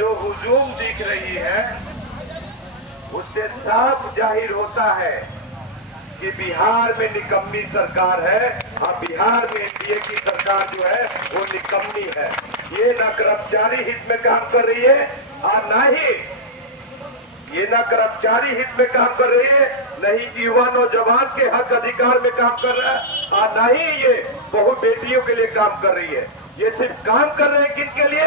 जो हुजूम दिख रही है उससे साफ जाहिर होता है कि बिहार में निकम्मी सरकार है। हाँ, बिहार में एनडीए की सरकार जो है वो निकम्मी है। ये न कर्मचारी हित में काम कर रही है और न ही ये न कर्मचारी हित में काम कर रही है, न ही युवा नौजवान के हक अधिकार में काम कर रहा है और न ही ये बहु बेटियों के लिए काम कर रही है। ये सिर्फ काम कर रहे हैं किनके लिए?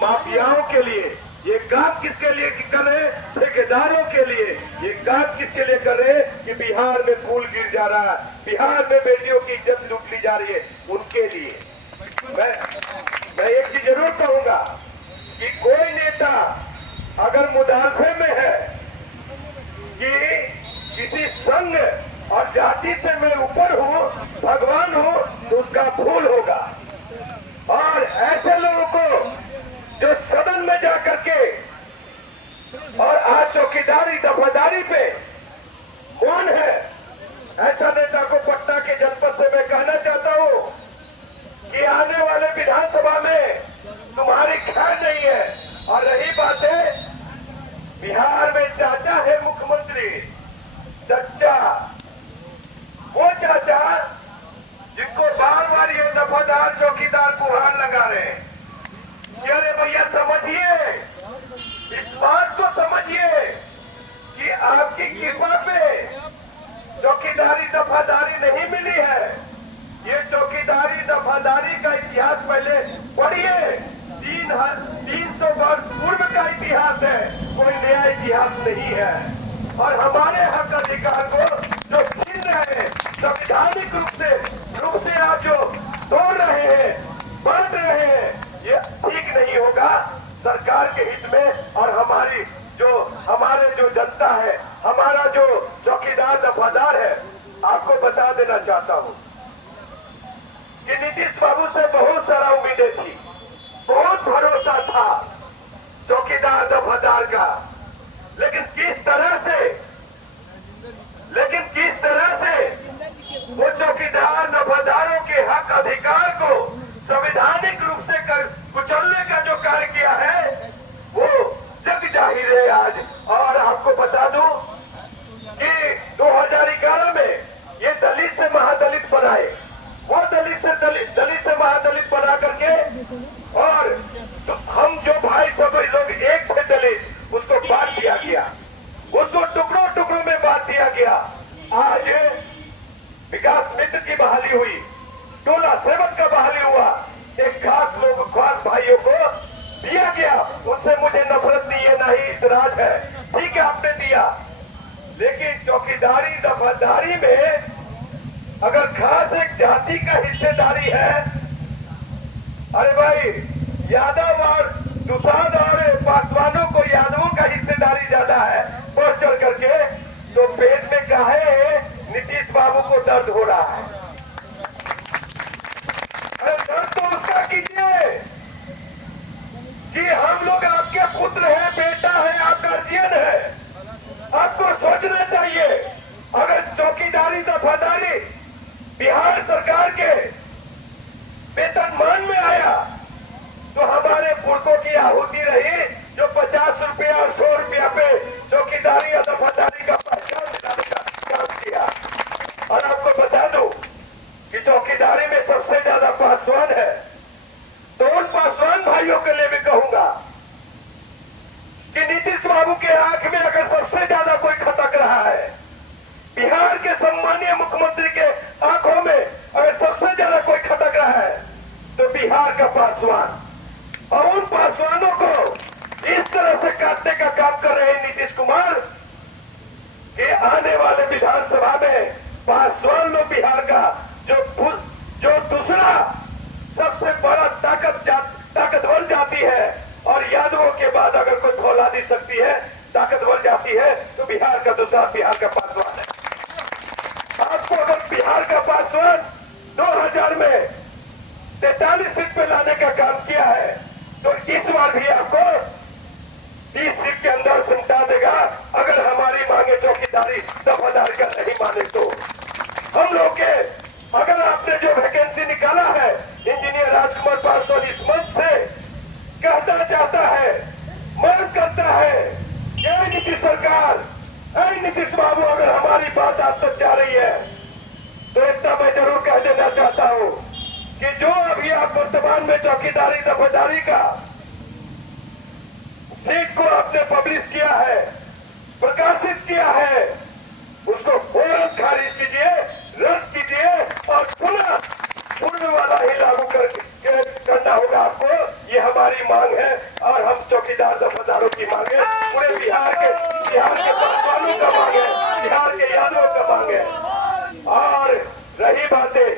माफियाओं के लिए। ये काम किसके लिए कर रहे हैं? ठेकेदारों के लिए। ये काम किसके लिए कर रहे हैं कि बिहार में फूल गिर जा रहा है, बिहार में बेटियों की इज्जत लूट ली जा रही है, उनके लिए। मैं एक चीज जरूर कहूंगा कि कोई नेता अगर मुदाफे में है कि किसी संघ और जाति से मैं ऊपर हूं, भगवान हूं, तो उसका भूल होगा। और ऐसे लोगों को जो सदन में जाकर के और आज चौकीदारी दफादारी पे कौन है, ऐसा नेता को पटना के जनपद से मैं कहना चाहता हूं कि आने वाले विधानसभा में तुम्हारी खैर नहीं है। और रही बात है बिहार में चाचा है मुख्यमंत्री, चचा, वो चाचा जिनको बार बार ये दफादार चौकीदार गुहार लगा रहे हैं। अरे भैया समझिए, इस बात को समझिए कि आपकी कृपा पे चौकीदारी दफादारी नहीं मिली है। ये चौकीदारी दफादारी का इतिहास पहले पढ़िए। 300 वर्ष पूर्व का इतिहास है, कोई नया इतिहास नहीं है। और हमारे हक अधिकार को जो छीन रहे हैं, संवैधानिक रूप से आप जो तोड़ रहे हैं, बांट रहे हैं, ये ठीक नहीं होगा सरकार के हित में। और हमारे जो जनता है, हमारा जो चौकीदार दफादार है, आपको बता देना चाहता हूं कि नीतीश बाबू से बहुत सारा उम्मीदें थी, बहुत भरोसा था चौकीदार दफादार का, लेकिन किस तरह से वो चौकीदार दफादारों के हक अधिकार को संवैधानिक रूप से कुचलने का जो कार्य किया है वो जग जाहिर है आज। और आपको बता दूं कि 2011 में ये दलित से महादलित बनाए, वो दलित से महादलित बना करके, और तो हम जो भाई सब लोग एक थे दलित, उसको बांट दिया गया, उसको टुकड़ों टुकड़ों में बांट दिया गया। आज विकास मित्र की बहाली हुई, टोला सेवक का बहाली हुआ, एक खास भाइयों को दिया गया। उनसे मुझे नफरत नहीं है, ना ही इतराज है, ठीक है आपने दिया। लेकिन चौकीदारी दफादारी में अगर खास एक जाति का हिस्सेदारी है, अरे भाई यादव और दुसाद और पासवानों को यादवों का हिस्सेदारी ज्यादा है बढ़ चढ़ करके, तो पेट में काहे नीतीश बाबू को दर्द हो रहा है? अरे दर्द तो उसका कीजिए कि हम लोग आपके पुत्र हैं, बेटा है, आप गार्जियन है। आपको सोचना चाहिए, अगर चौकीदारी दफादारी बिहार सरकार के वेतनमान में आया तो हमारे पुरखों की आहुति रही जो 50 रुपया और 100 रुपया पे चौकीदारी या दफादारी का पहचान दिलाने का काम किया। और आपको बता दूं कि चौकीदारी में सबसे ज्यादा पासवान है, तो उन पासवान भाइयों के लिए भी कहूंगा कि नीतीश बाबू के आंख में अगर सबसे ज्यादा कोई खटक रहा है, बिहार के सम्मानीय मुख्यमंत्री के आंखों में अगर सबसे ज्यादा कोई खटक रहा है, तो बिहार का पासवान। और उन पासवानों को इस तरह से काटने का काम कर रहे हैं नीतीश कुमार कि आने वाले विधानसभा में पासवान लोग बिहार का जो दूसरा सबसे बड़ा ताकतवर जाति है, और यादवों के बाद अगर कोई फौलादी शक्ति है, ताकतवर जाति है, तो बिहार का दूसरा बिहार का पासवान है। आपको अगर बिहार का पासवान 2000 में 43 सीट पे लाने का काम किया है, तो इस बार भी आपको 30 सीट के अंदर सिमटा देगा, अगर हमारी मांगे चौकीदारी दफादारी का नहीं माने तो। हम लोग के अगर आपने जो वैकेंसी निकाला है, इंजीनियर राजकुमार पासवान इस मंच से कहना चाहता है अब अगर हमारी बात आप तक जा रही है तो इतना मैं जरूर कह देना चाहता हूं कि जो अभी आप वर्तमान में चौकीदारी दफादारी का सीट को आपने पब्लिश किया है, प्रकाशित किया है, उसको फौरन खारिज कीजिए, रद्द कीजिए और पुनः पूर्ण वाला ही लागू करना होगा आपको। ये हमारी मांग है और हम चौकीदार दफादारों की मांग है, पूरे बिहार के पासवानों का मांग है, बिहार के यादवों का मांग है। और रही बातें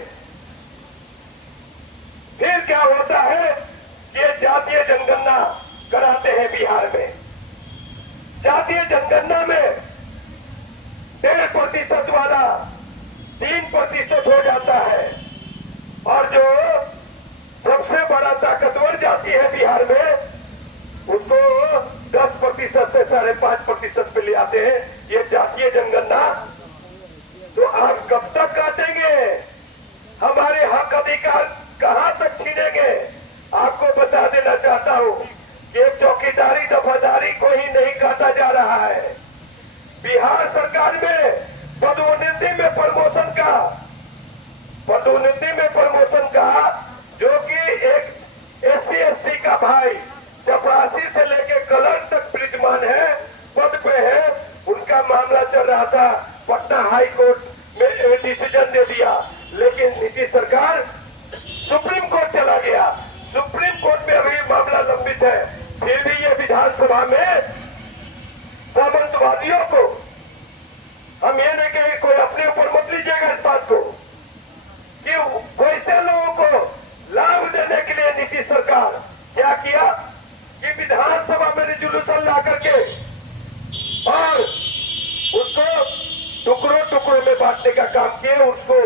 फिर क्या होता है, ये जातीय जनगणना कराते हैं बिहार में। जातीय जनगणना में 1.5% वाला 3% हो जाता है और जो सबसे बड़ा ताकतवर जाति है बिहार में उसको 10% से 5.5% पे ले आते हैं। ये जातीय जनगणना तो आप कब तक काटेंगे? हमारे हक अधिकार कहां तक छीनेंगे? आपको बता देना चाहता हूं कि चौकीदारी दफादारी को ही नहीं काटा जा रहा है। बिहार सरकार में पदोन्नति में प्रमोशन का जो कि एक SC/ST का भाई चपरासी से लेके क्लर्क तक विद्यमान है, पद पे है, उनका मामला चल रहा था। पटना हाई कोर्ट में डिसीजन दे दिया, लेकिन नीतीश सरकार सुप्रीम कोर्ट चला गया। सुप्रीम कोर्ट में अभी मामला लंबित है। फिर भी ये विधानसभा में सामंतवादियों को हम ये नहीं कहेंगे, कोई अपने ऊपर मत लीजिएगा इस बात को कि वैसे लोगों को लाभ देने के लिए नीतीश सरकार क्या किया कि विधानसभा में रिजोल्यूशन ला करके और उसको टुकड़ों टुकड़ों में बांटने का काम किए, उसको